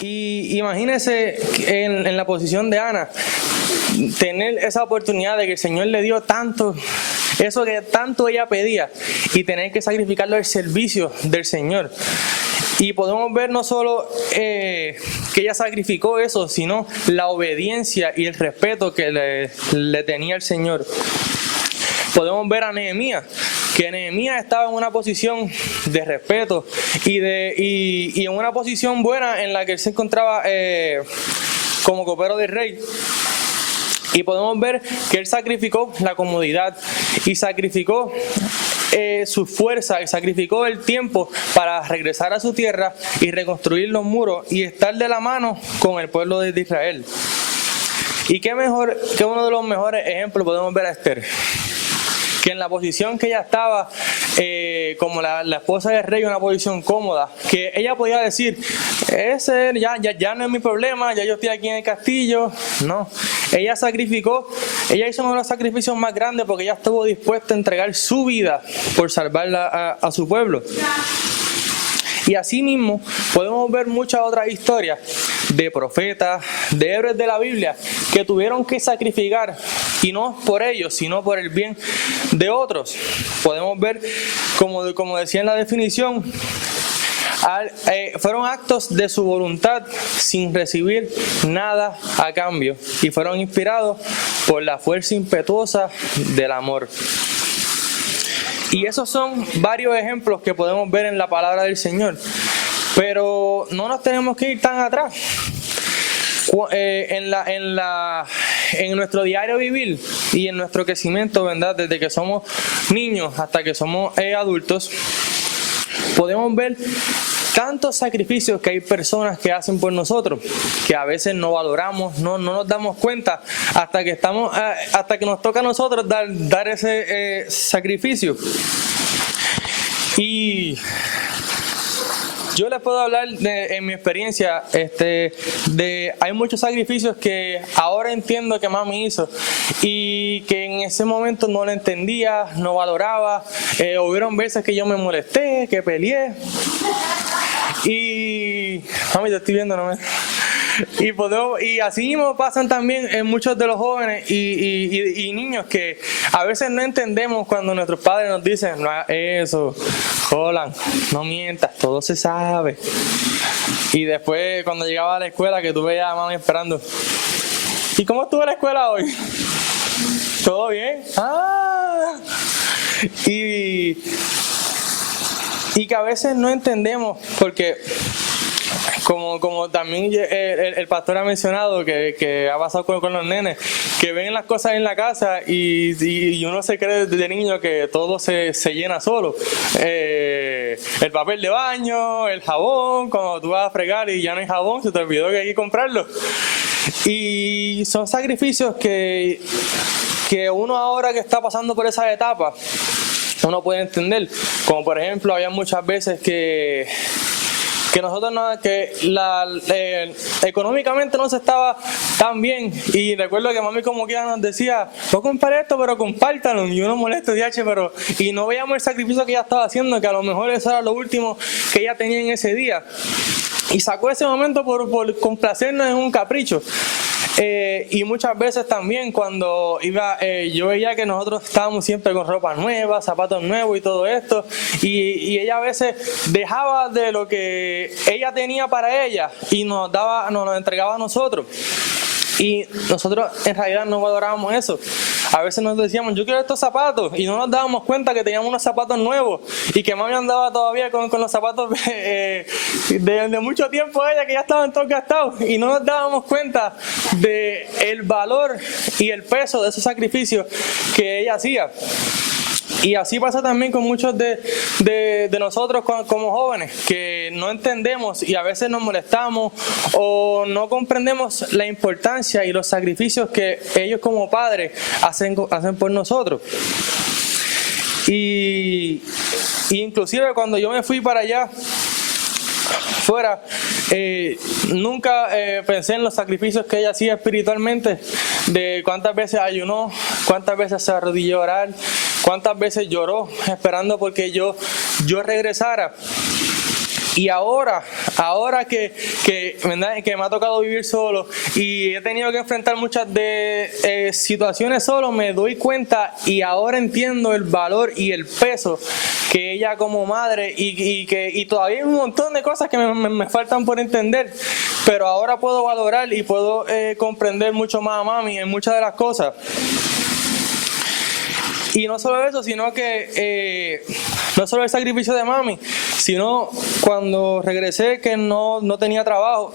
Y imagínese en la posición de Ana, tener esa oportunidad de que el Señor le dio tanto, eso que tanto ella pedía, y tener que sacrificarlo al servicio del Señor. Y podemos ver no solo que ella sacrificó eso, sino la obediencia y el respeto que le tenía el Señor. Podemos ver a Nehemías, que Nehemías estaba en una posición de respeto y en una posición buena en la que él se encontraba como copero del rey. Y podemos ver que él sacrificó la comodidad y sacrificó su fuerza y sacrificó el tiempo para regresar a su tierra y reconstruir los muros y estar de la mano con el pueblo de Israel. Y qué mejor que uno de los mejores ejemplos podemos ver a Esther, que en la posición que ella estaba, como la esposa del rey, una posición cómoda, que ella podía decir, ese ya no es mi problema, ya yo estoy aquí en el castillo. No, ella sacrificó, ella hizo uno de los sacrificios más grandes porque ella estuvo dispuesta a entregar su vida por salvar a su pueblo. Y así mismo podemos ver muchas otras historias de profetas, de héroes de la Biblia, que tuvieron que sacrificar, y no por ellos, sino por el bien de otros. Podemos ver, como decía en la definición, fueron actos de su voluntad sin recibir nada a cambio, y fueron inspirados por la fuerza impetuosa del amor. Y esos son varios ejemplos que podemos ver en la palabra del Señor. Pero no nos tenemos que ir tan atrás. En nuestro diario vivir y en nuestro crecimiento, ¿verdad? Desde que somos niños hasta que somos adultos, podemos ver tantos sacrificios que hay personas que hacen por nosotros, que a veces no valoramos, no nos damos cuenta hasta que nos toca a nosotros dar ese sacrificio. Y yo les puedo hablar en mi experiencia, hay muchos sacrificios que ahora entiendo que mami hizo y que en ese momento no lo entendía, no valoraba. Hubieron veces que yo me molesté, que peleé. Y mami, te estoy viendo, ¿no? Y así mismo pasan también en muchos de los jóvenes y niños, que a veces no entendemos cuando nuestros padres nos dicen, no hagas eso, Roland, no mientas, todo se sabe. Y después cuando llegaba a la escuela, que tú veías a mami esperando, ¿y cómo estuvo la escuela hoy? ¿Todo bien? Y que a veces no entendemos, porque como también el pastor ha mencionado, que ha pasado con los nenes, que ven las cosas en la casa y uno se cree desde niño que todo se llena solo. El papel de baño, el jabón, cuando tú vas a fregar y ya no hay jabón, se te olvidó que hay que comprarlo. Y son sacrificios que uno ahora que está pasando por esa etapa, uno puede entender. Como por ejemplo, había muchas veces que nosotros económicamente no se estaba tan bien, y recuerdo que mami como quiera nos decía, no compare esto, pero compártalo, y uno molesto, y no veíamos el sacrificio que ella estaba haciendo, que a lo mejor eso era lo último que ella tenía en ese día, y sacó ese momento por complacernos en un capricho. Y muchas veces también cuando yo veía que nosotros estábamos siempre con ropa nueva, zapatos nuevos y todo esto, y ella a veces dejaba de lo que ella tenía para ella y nos entregaba a nosotros. Y nosotros en realidad no valorábamos eso. A veces nos decíamos, yo quiero estos zapatos, y no nos dábamos cuenta que teníamos unos zapatos nuevos y que mami andaba todavía con los zapatos de mucho tiempo ella, que ya estaban todos gastados, y no nos dábamos cuenta de el valor y el peso de esos sacrificios que ella hacía. Y así pasa también con muchos de nosotros como jóvenes, que no entendemos y a veces nos molestamos o no comprendemos la importancia y los sacrificios que ellos como padres hacen por nosotros. Y inclusive cuando yo me fui para allá fuera, nunca pensé en los sacrificios que ella hacía espiritualmente, de cuántas veces ayunó, cuántas veces se arrodilló a orar, cuántas veces lloró esperando porque yo regresara. Y ahora ¿verdad? Que me ha tocado vivir solo y he tenido que enfrentar muchas de situaciones solo, me doy cuenta y ahora entiendo el valor y el peso que ella como madre y todavía hay un montón de cosas que me faltan por entender, pero ahora puedo valorar y puedo comprender mucho más a mami en muchas de las cosas. Y no solo eso, sino que no solo el sacrificio de mami, sino cuando regresé que no tenía trabajo,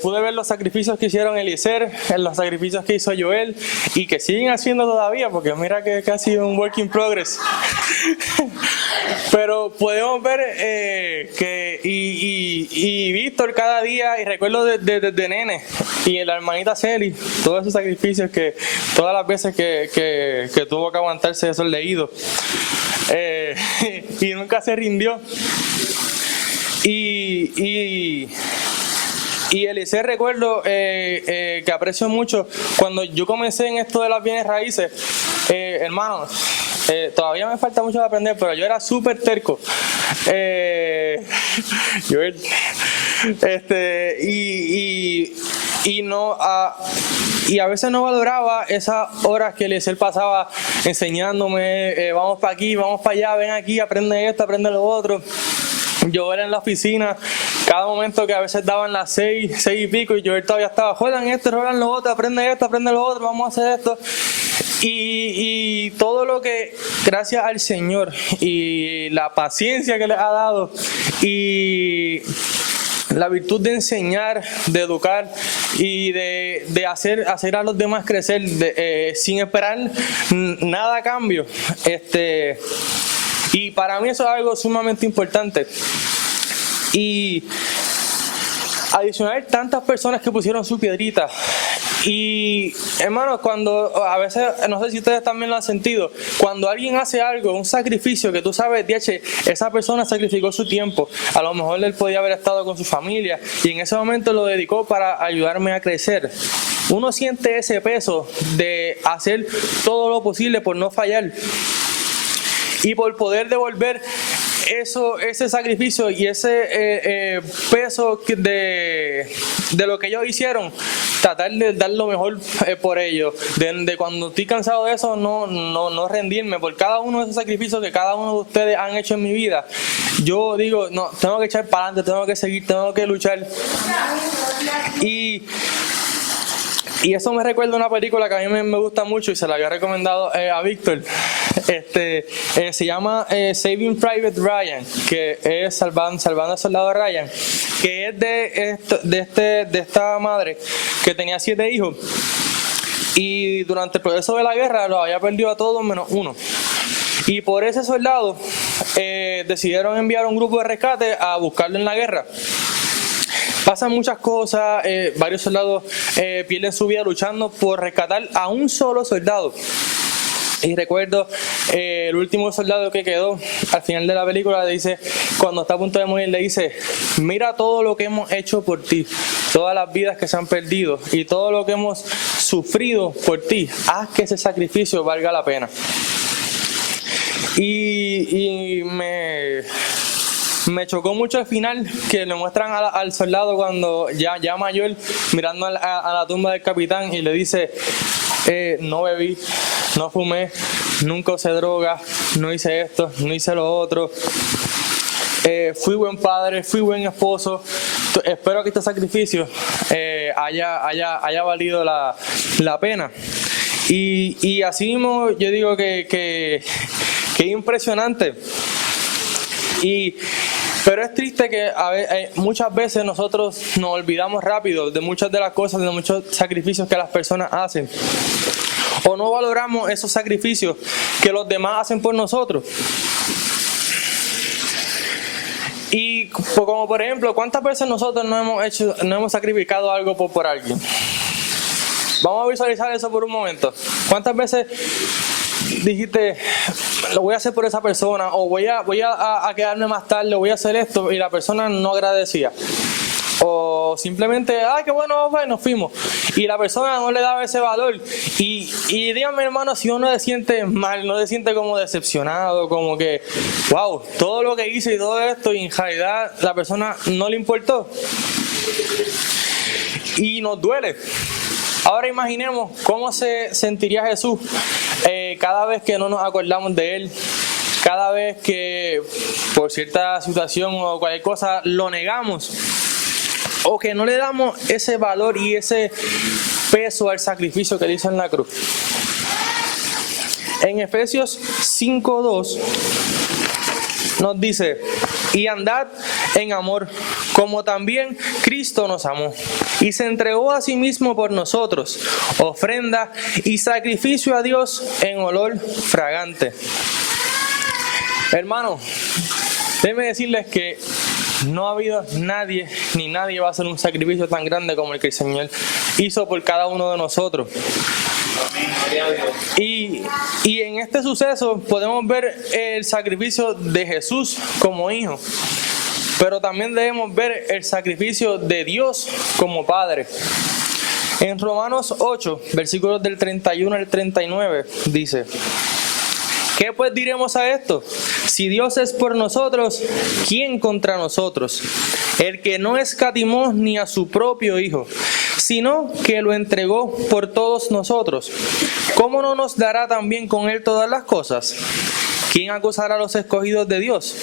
pude ver los sacrificios que hicieron Eliezer, los sacrificios que hizo Joel y que siguen haciendo todavía, porque mira que casi un work in progress. Pero podemos ver que y Víctor cada día, y recuerdo desde nene, y la hermanita Celi, todos esos sacrificios que todas las veces que tuvo que aguantarse esos leídos, y nunca se rindió. Y Eliezer, recuerdo que aprecio mucho cuando yo comencé en esto de las bienes raíces, hermano, todavía me falta mucho de aprender, pero yo era súper terco. Y a veces no valoraba esas horas que Eliezer pasaba enseñándome, vamos para aquí, vamos para allá, ven aquí, aprende esto, aprende lo otro. Yo era en la oficina, cada momento que a veces daban las 6 y pico, y yo todavía estaba, juegan esto, juegan lo otro, aprende lo otro, vamos a hacer esto. Y todo lo que, gracias al Señor y la paciencia que les ha dado y la virtud de enseñar, de educar y de hacer a los demás crecer sin esperar nada a cambio. Y para mí eso es algo sumamente importante. Y adicional, tantas personas que pusieron su piedrita. Y hermanos, cuando a veces, no sé si ustedes también lo han sentido, cuando alguien hace algo, un sacrificio que tú sabes, esa persona sacrificó su tiempo, a lo mejor él podía haber estado con su familia y en ese momento lo dedicó para ayudarme a crecer. Uno siente ese peso de hacer todo lo posible por no fallar y por poder devolver ese sacrificio y ese peso de lo que ellos hicieron, tratar de dar lo mejor por ellos, de cuando estoy cansado de eso no rendirme por cada uno de esos sacrificios que cada uno de ustedes han hecho en mi vida. Yo digo, no, tengo que echar para adelante, tengo que seguir, tengo que luchar. Y eso me recuerda una película que a mí me gusta mucho y se la había recomendado a Víctor. Se llama Saving Private Ryan, que es Salvando al Soldado Ryan, que es de esta madre que tenía 7 hijos y durante el proceso de la guerra los había perdido a todos menos uno. Y por ese soldado decidieron enviar un grupo de rescate a buscarlo en la guerra. Pasan muchas cosas, varios soldados pierden su vida luchando por rescatar a un solo soldado. Y recuerdo el último soldado que quedó al final de la película, le dice, cuando está a punto de morir, le dice, mira todo lo que hemos hecho por ti, todas las vidas que se han perdido y todo lo que hemos sufrido por ti, haz que ese sacrificio valga la pena. Y me chocó mucho al final que le muestran al soldado cuando ya mayor mirando a la tumba del capitán y le dice, no bebí, no fumé, nunca usé droga, no hice esto, no hice lo otro, fui buen padre, fui buen esposo, espero que este sacrificio haya valido la pena. Y así mismo yo digo que es impresionante. Pero es triste que muchas veces nosotros nos olvidamos rápido de muchas de las cosas, de muchos sacrificios que las personas hacen. O no valoramos esos sacrificios que los demás hacen por nosotros. Y como por ejemplo, ¿cuántas veces nosotros no hemos sacrificado algo por alguien? Vamos a visualizar eso por un momento. ¿Cuántas veces dijiste, lo voy a hacer por esa persona, o voy a quedarme más tarde, voy a hacer esto, y la persona no agradecía? O simplemente, qué bueno, nos fuimos. Y la persona no le daba ese valor. Y dígame, hermano, si uno se siente mal, no se siente como decepcionado, como que, wow, todo lo que hice y todo esto, y en realidad la persona no le importó. Y nos duele. Ahora imaginemos cómo se sentiría Jesús cada vez que no nos acordamos de Él, cada vez que por cierta situación o cualquier cosa lo negamos, o que no le damos ese valor y ese peso al sacrificio que Él hizo en la cruz. En Efesios 5:2 nos dice: y andad en amor, como también Cristo nos amó, y se entregó a sí mismo por nosotros, ofrenda y sacrificio a Dios en olor fragante. Hermano, déjenme decirles que no ha habido nadie, ni nadie va a hacer un sacrificio tan grande como el que el Señor hizo por cada uno de nosotros. Y en este suceso podemos ver el sacrificio de Jesús como hijo, pero también debemos ver el sacrificio de Dios como Padre. En Romanos 8, versículos del 31 al 39, dice: ¿qué pues diremos a esto? Si Dios es por nosotros, ¿quién contra nosotros? El que no escatimó ni a su propio Hijo, sino que lo entregó por todos nosotros, ¿cómo no nos dará también con Él todas las cosas? ¿Quién acusará a los escogidos de Dios?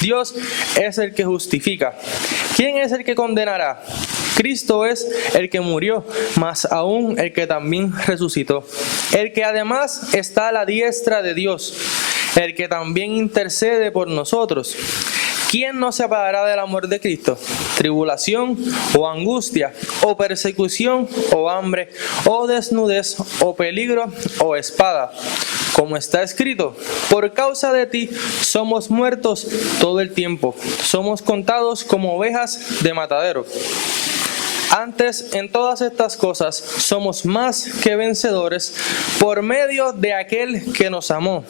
Dios es el que justifica. ¿Quién es el que condenará? Cristo es el que murió, más aún el que también resucitó, el que además está a la diestra de Dios, el que también intercede por nosotros. ¿Quién nos separará del amor de Cristo? ¿Tribulación o angustia, o persecución, o hambre, o desnudez, o peligro, o espada? Como está escrito: por causa de ti somos muertos todo el tiempo, somos contados como ovejas de matadero. Antes, en todas estas cosas, somos más que vencedores por medio de aquel que nos amó.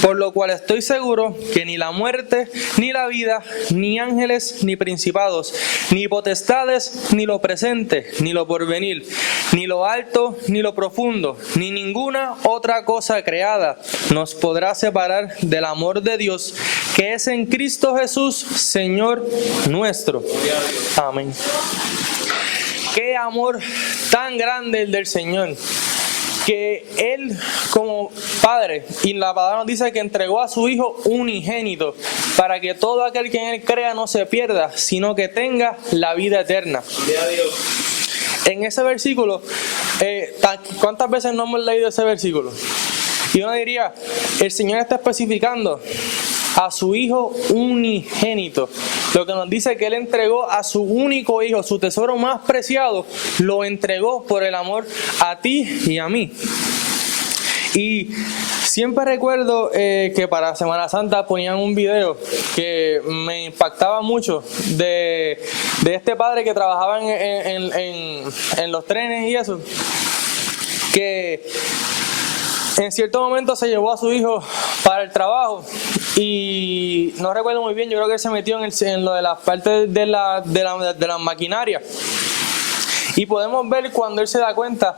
Por lo cual estoy seguro que ni la muerte, ni la vida, ni ángeles, ni principados, ni potestades, ni lo presente, ni lo porvenir, ni lo alto, ni lo profundo, ni ninguna otra cosa creada nos podrá separar del amor de Dios, que es en Cristo Jesús, Señor nuestro. Amén. Qué amor tan grande el del Señor, que Él como Padre, y la palabra nos dice que entregó a su Hijo unigénito, para que todo aquel que en Él crea no se pierda, sino que tenga la vida eterna. En ese versículo, ¿cuántas veces no hemos leído ese versículo? Y uno diría, el Señor está especificando a su Hijo unigénito. Lo que nos dice que Él entregó a su único Hijo, su tesoro más preciado, lo entregó por el amor a ti y a mí. Y siempre recuerdo que para Semana Santa ponían un video que me impactaba mucho de este padre que trabajaba en los trenes y eso, que en cierto momento se llevó a su hijo para el trabajo y no recuerdo muy bien, yo creo que él se metió en lo de las partes de la maquinaria. Y podemos ver cuando él se da cuenta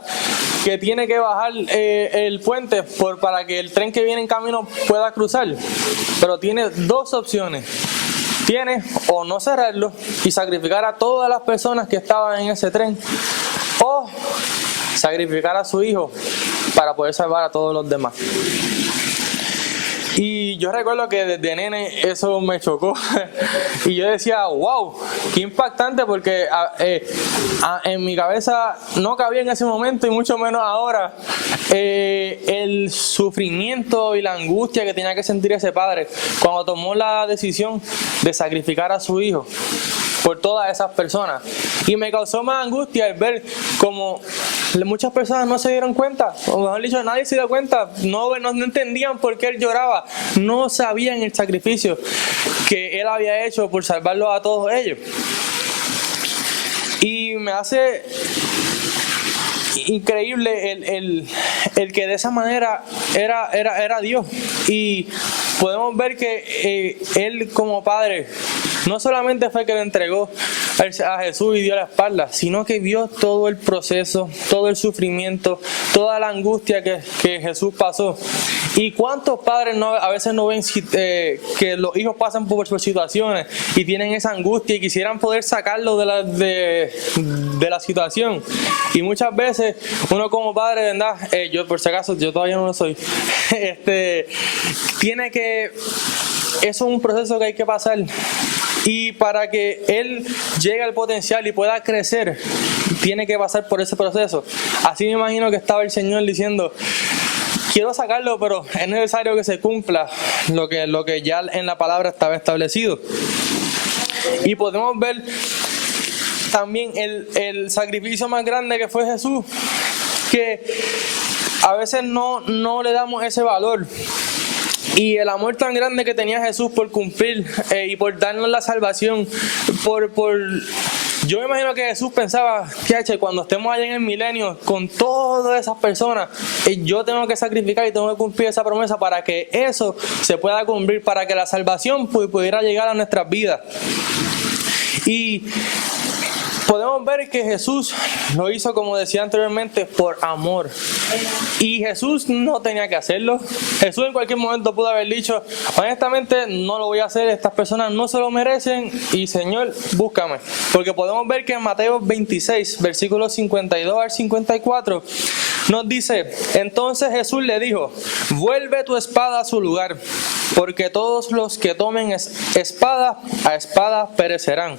que tiene que bajar el puente para que el tren que viene en camino pueda cruzar. Pero tiene dos opciones. Tiene o no cerrarlo y sacrificar a todas las personas que estaban en ese tren, o sacrificar a su hijo para poder salvar a todos los demás. Y yo recuerdo que desde nene eso me chocó y yo decía, wow, qué impactante, porque en mi cabeza no cabía en ese momento y mucho menos ahora el sufrimiento y la angustia que tenía que sentir ese padre cuando tomó la decisión de sacrificar a su hijo por todas esas personas. Y me causó más angustia el ver como muchas personas no se dieron cuenta, o mejor dicho, nadie se dio cuenta, no entendían por qué él lloraba, no sabían el sacrificio que él había hecho por salvarlos a todos ellos. Y me hace increíble el que de esa manera era Dios. Y podemos ver que Él como Padre no solamente fue que le entregó a Jesús y dio la espalda, sino que vio todo el proceso, todo el sufrimiento, toda la angustia que Jesús pasó. ¿Y cuántos padres a veces no ven que los hijos pasan por situaciones y tienen esa angustia y quisieran poder sacarlo de la situación? Y muchas veces uno como padre, ¿verdad? Yo por si acaso, yo todavía no lo soy, tiene que... Eso es un proceso que hay que pasar. Y para que él llegue al potencial y pueda crecer, tiene que pasar por ese proceso. Así me imagino que estaba el Señor diciendo: quiero sacarlo, pero es necesario que se cumpla lo que ya en la palabra estaba establecido. Y podemos ver también el sacrificio más grande que fue Jesús, que a veces no le damos ese valor. Y el amor tan grande que tenía Jesús por cumplir y por darnos la salvación, yo me imagino que Jesús pensaba: cuando estemos allá en el milenio con todas esas personas, yo tengo que sacrificar y tengo que cumplir esa promesa para que eso se pueda cumplir, para que la salvación pudiera llegar a nuestras vidas. Y podemos ver que Jesús lo hizo, como decía anteriormente, por amor. Y Jesús no tenía que hacerlo. Jesús en cualquier momento pudo haber dicho: honestamente no lo voy a hacer, estas personas no se lo merecen y Señor, búscame. Porque podemos ver que en Mateo 26, versículos 52 al 54, nos dice: entonces Jesús le dijo: vuelve tu espada a su lugar, porque todos los que tomen espada a espada perecerán.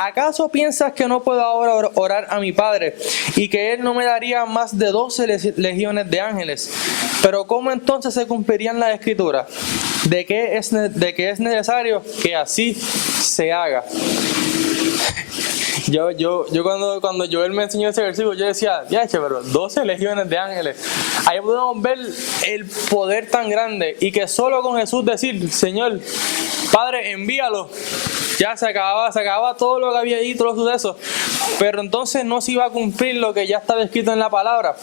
¿Acaso piensas que no puedo ahora orar a mi Padre y que Él no me daría más de 12 legiones de ángeles? Pero ¿cómo entonces se cumplirían las Escrituras? De que es necesario que así se haga. Yo cuando Joel me enseñó ese versículo, yo decía: pero 12 legiones de ángeles. Ahí podemos ver el poder tan grande, y que solo con Jesús decir: Señor, Padre, envíalo, ya se acababa todo lo que había ahí, todos los sucesos. Pero entonces no se iba a cumplir lo que ya estaba escrito en la palabra.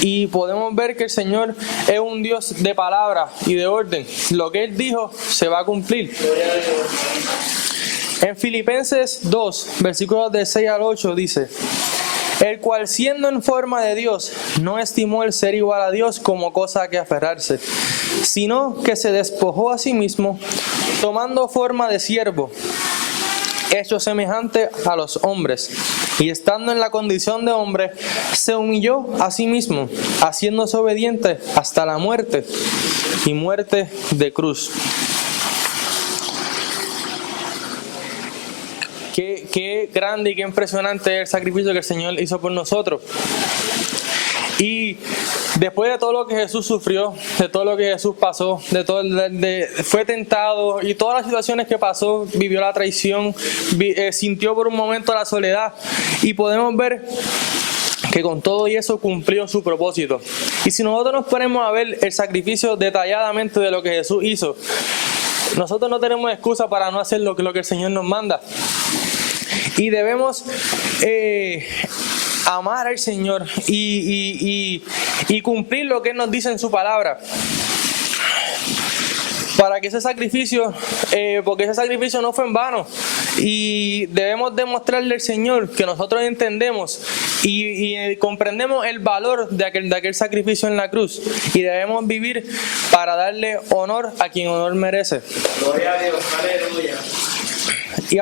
Y podemos ver que el Señor es un Dios de palabra y de orden. Lo que Él dijo se va a cumplir. En Filipenses 2, versículos de 6 al 8 dice: el cual, siendo en forma de Dios, no estimó el ser igual a Dios como cosa a que aferrarse, sino que se despojó a sí mismo, tomando forma de siervo, hecho semejante a los hombres, y estando en la condición de hombre, se humilló a sí mismo, haciéndose obediente hasta la muerte, y muerte de cruz. Qué grande y qué impresionante es el sacrificio que el Señor hizo por nosotros. Y después de todo lo que Jesús sufrió, de todo lo que Jesús pasó, fue tentado y todas las situaciones que pasó, vivió la traición, sintió por un momento la soledad, y podemos ver que con todo y eso cumplió su propósito. Y si nosotros nos ponemos a ver el sacrificio detalladamente de lo que Jesús hizo, nosotros no tenemos excusa para no hacer lo que el Señor nos manda. Y debemos amar al Señor y cumplir lo que Él nos dice en su palabra. Para que ese sacrificio, porque ese sacrificio no fue en vano. Y debemos demostrarle al Señor que nosotros entendemos y comprendemos el valor de aquel sacrificio en la cruz. Y debemos vivir para darle honor a quien honor merece. Gloria a Dios, aleluya. Y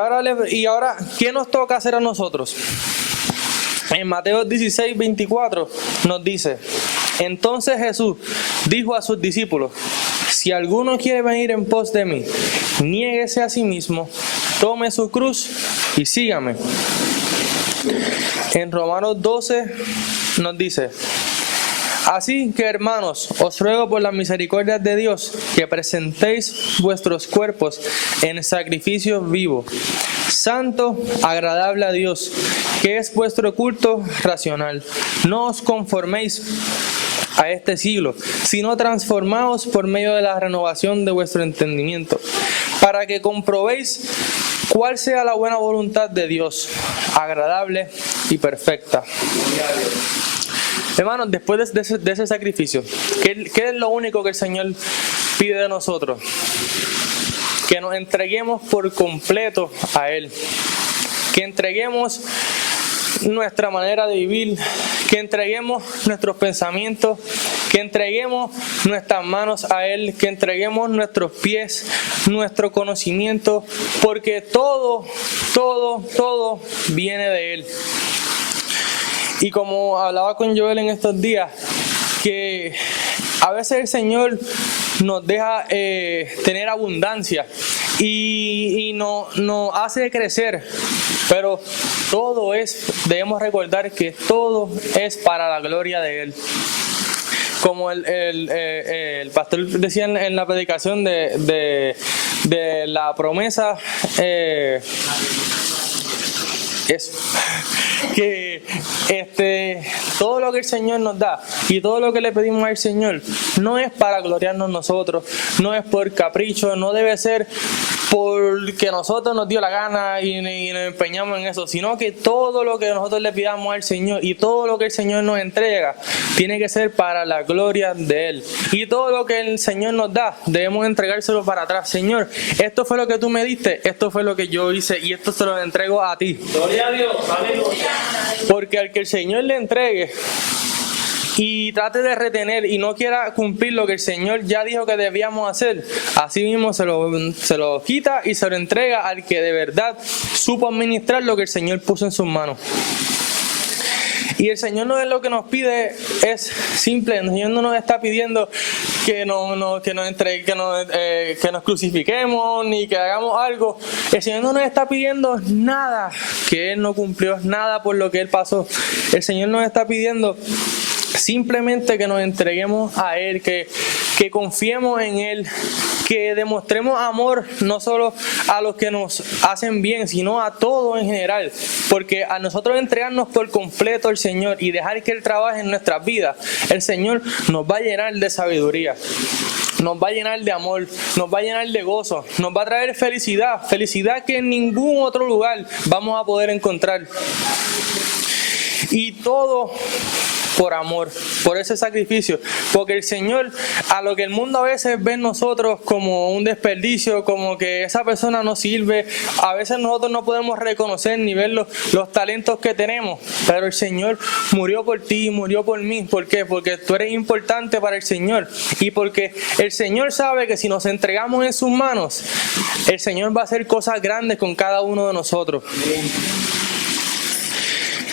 ahora, ¿qué nos toca hacer a nosotros? En Mateo 16, 24 nos dice: entonces Jesús dijo a sus discípulos: si alguno quiere venir en pos de mí, niéguese a sí mismo, tome su cruz y sígame. En Romanos 12 nos dice: así que, hermanos, os ruego por las misericordias de Dios que presentéis vuestros cuerpos en sacrificio vivo, santo, agradable a Dios, que es vuestro culto racional. No os conforméis a este siglo, sino transformaos por medio de la renovación de vuestro entendimiento, para que comprobéis cuál sea la buena voluntad de Dios, agradable y perfecta. Hermanos, después de ese sacrificio, ¿qué es lo único que el Señor pide de nosotros? Que nos entreguemos por completo a Él. Que entreguemos nuestra manera de vivir, que entreguemos nuestros pensamientos, que entreguemos nuestras manos a Él, que entreguemos nuestros pies, nuestro conocimiento, porque todo viene de Él. Y como hablaba con Joel en estos días, que a veces el Señor nos deja tener abundancia y nos hace crecer, pero debemos recordar que todo es para la gloria de Él. Como el pastor decía en la predicación de la promesa, eso, que todo lo que el Señor nos da y todo lo que le pedimos al Señor no es para gloriarnos nosotros, no es por capricho, no debe ser porque nosotros nos dio la gana y nos empeñamos en eso, sino que todo lo que nosotros le pidamos al Señor y todo lo que el Señor nos entrega tiene que ser para la gloria de Él. Y todo lo que el Señor nos da debemos entregárselo para atrás. Señor, esto fue lo que tú me diste, esto fue lo que yo hice y esto se lo entrego a ti. Gloria a Dios, aleluya. Porque al que el Señor le entregue y trate de retener y no quiera cumplir lo que el Señor ya dijo que debíamos hacer, así mismo se lo quita y se lo entrega al que de verdad supo administrar lo que el Señor puso en sus manos. Y el Señor no es lo que nos pide, es simple. El Señor no nos está pidiendo que nos crucifiquemos ni que hagamos algo. El Señor no nos está pidiendo nada que Él no cumplió, nada por lo que Él pasó. El Señor nos está pidiendo simplemente que nos entreguemos a Él, que confiemos en Él, que demostremos amor no solo a los que nos hacen bien, sino a todos en general, porque a nosotros entregarnos por completo al Señor y dejar que Él trabaje en nuestras vidas, el Señor nos va a llenar de sabiduría, nos va a llenar de amor, nos va a llenar de gozo, nos va a traer felicidad que en ningún otro lugar vamos a poder encontrar. Y todo por amor, por ese sacrificio, porque el Señor, a lo que el mundo a veces ve en nosotros como un desperdicio, como que esa persona no sirve, a veces nosotros no podemos reconocer ni ver los talentos que tenemos, pero el Señor murió por ti, murió por mí. ¿Por qué? Porque tú eres importante para el Señor y porque el Señor sabe que si nos entregamos en sus manos, el Señor va a hacer cosas grandes con cada uno de nosotros.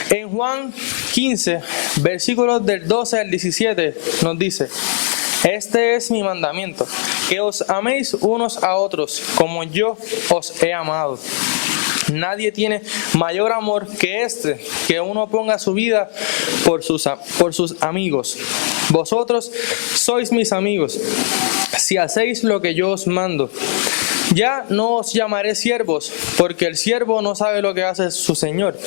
En Juan 15, versículos del 12 al 17, nos dice: este es mi mandamiento, que os améis unos a otros, como yo os he amado. Nadie tiene mayor amor que que uno ponga su vida por sus amigos. Vosotros sois mis amigos, si hacéis lo que yo os mando. Ya no os llamaré siervos, porque el siervo no sabe lo que hace su señor,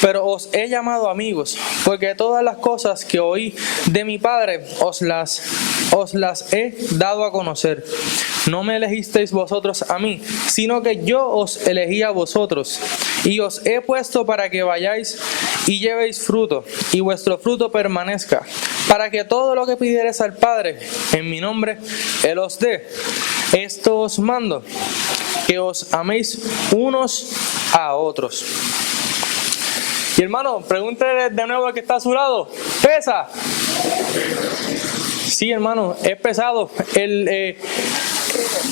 pero os he llamado amigos, porque todas las cosas que oí de mi Padre os las he dado a conocer. No me elegisteis vosotros a mí, sino que yo os elegí a vosotros, y os he puesto para que vayáis y llevéis fruto, y vuestro fruto permanezca, para que todo lo que pidiereis al Padre en mi nombre, Él os dé. Esto os mando, que os améis unos a otros. Y hermano, pregúntele de nuevo al que está a su lado: ¿pesa? Sí, hermano, es pesado.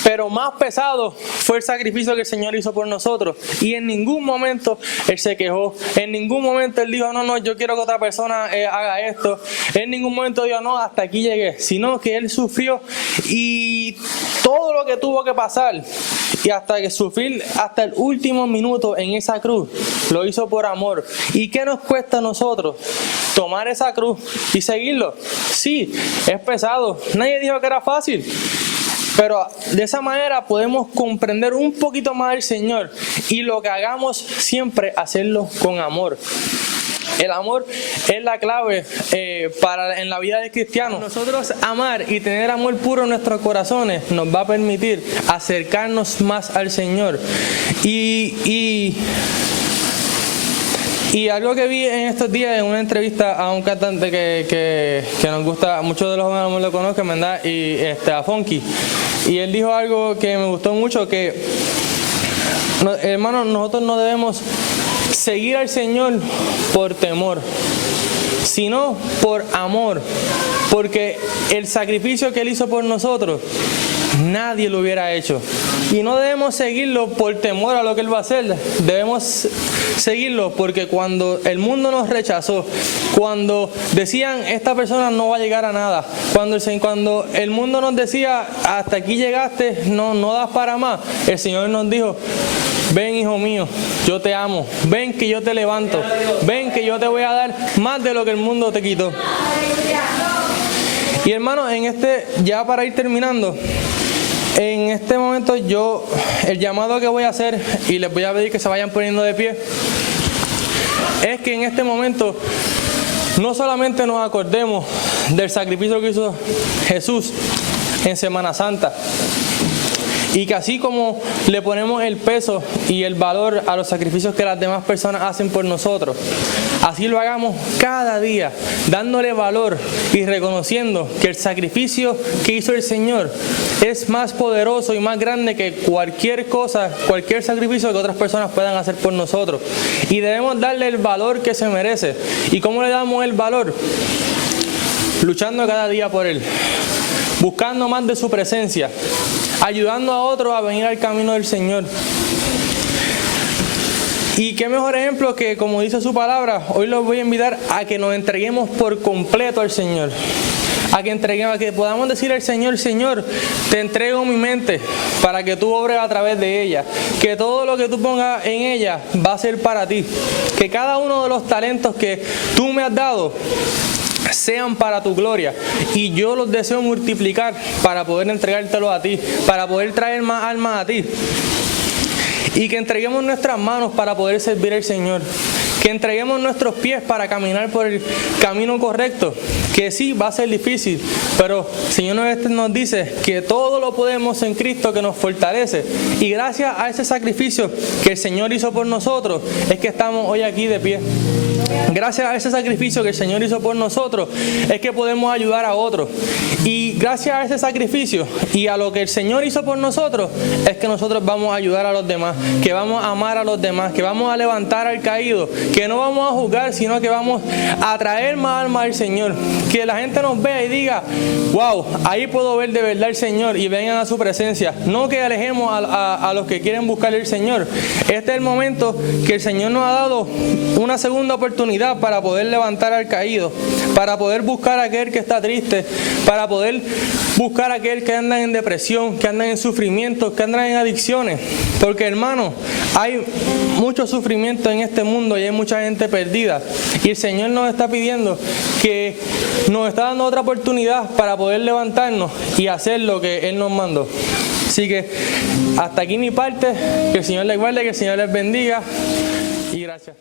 Pero más pesado fue el sacrificio que el Señor hizo por nosotros. Y en ningún momento Él se quejó. En ningún momento Él dijo: no, yo quiero que otra persona haga esto. En ningún momento dijo: no, hasta aquí llegué. Sino que Él sufrió y todo lo que tuvo que pasar y hasta que sufrir hasta el último minuto en esa cruz, lo hizo por amor. ¿Y qué nos cuesta a nosotros? Tomar esa cruz y seguirlo. Sí, es pesado. Nadie dijo que era fácil. Pero de esa manera podemos comprender un poquito más al Señor y lo que hagamos siempre hacerlo con amor. El amor es la clave en la vida del cristiano. Nosotros amar y tener amor puro en nuestros corazones nos va a permitir acercarnos más al Señor. Y Y algo que vi en estos días en una entrevista a un cantante que nos gusta, muchos de los jóvenes lo conocen, ¿verdad? Y a Funky. Y él dijo algo que me gustó mucho, que hermanos, nosotros no debemos seguir al Señor por temor, sino por amor, porque el sacrificio que Él hizo por nosotros, nadie lo hubiera hecho. Y no debemos seguirlo por temor a lo que Él va a hacer, debemos seguirlo porque cuando el mundo nos rechazó, cuando decían esta persona no va a llegar a nada, cuando el mundo nos decía hasta aquí llegaste, no das para más, el Señor nos dijo: ven, hijo mío, yo te amo, ven que yo te levanto, ven que yo te voy a dar más de lo que el mundo te quitó. Y hermanos, ya para ir terminando, en este momento el llamado que voy a hacer, y les voy a pedir que se vayan poniendo de pie, es que en este momento no solamente nos acordemos del sacrificio que hizo Jesús en Semana Santa, y que así como le ponemos el peso y el valor a los sacrificios que las demás personas hacen por nosotros, así lo hagamos cada día, dándole valor y reconociendo que el sacrificio que hizo el Señor es más poderoso y más grande que cualquier cosa, cualquier sacrificio que otras personas puedan hacer por nosotros. Y debemos darle el valor que se merece. ¿Y cómo le damos el valor? Luchando cada día por Él, buscando más de su presencia, ayudando a otros a venir al camino del Señor. Y qué mejor ejemplo que, como dice su palabra, hoy los voy a invitar a que nos entreguemos por completo al Señor. A que podamos decir al Señor: Señor, te entrego mi mente para que tú obres a través de ella. Que todo lo que tú pongas en ella va a ser para ti. Que cada uno de los talentos que tú me has dado sean para tu gloria, y yo los deseo multiplicar para poder entregártelos a ti, para poder traer más almas a ti. Y que entreguemos nuestras manos para poder servir al Señor, que entreguemos nuestros pies para caminar por el camino correcto, que sí va a ser difícil, pero el Señor nos dice que todo lo podemos en Cristo que nos fortalece, y gracias a ese sacrificio que el Señor hizo por nosotros es que estamos hoy aquí de pie. Gracias a ese sacrificio que el Señor hizo por nosotros es que podemos ayudar a otros. Y gracias a ese sacrificio y a lo que el Señor hizo por nosotros es que nosotros vamos a ayudar a los demás, que vamos a amar a los demás, que vamos a levantar al caído, que no vamos a juzgar, sino que vamos a traer más almas al Señor. Que la gente nos vea y diga: wow, ahí puedo ver de verdad al Señor, y vengan a su presencia. No que alejemos a los que quieren buscar al Señor. Este es el momento que el Señor nos ha dado una segunda oportunidad para poder levantar al caído, para poder buscar a aquel que está triste, para poder buscar a aquel que anda en depresión, que anda en sufrimiento, que anda en adicciones. Porque, hermano, hay mucho sufrimiento en este mundo y hay mucha gente perdida. Y el Señor nos está pidiendo que nos está dando otra oportunidad para poder levantarnos y hacer lo que Él nos mandó. Así que hasta aquí mi parte. Que el Señor les guarde, que el Señor les bendiga. Y gracias.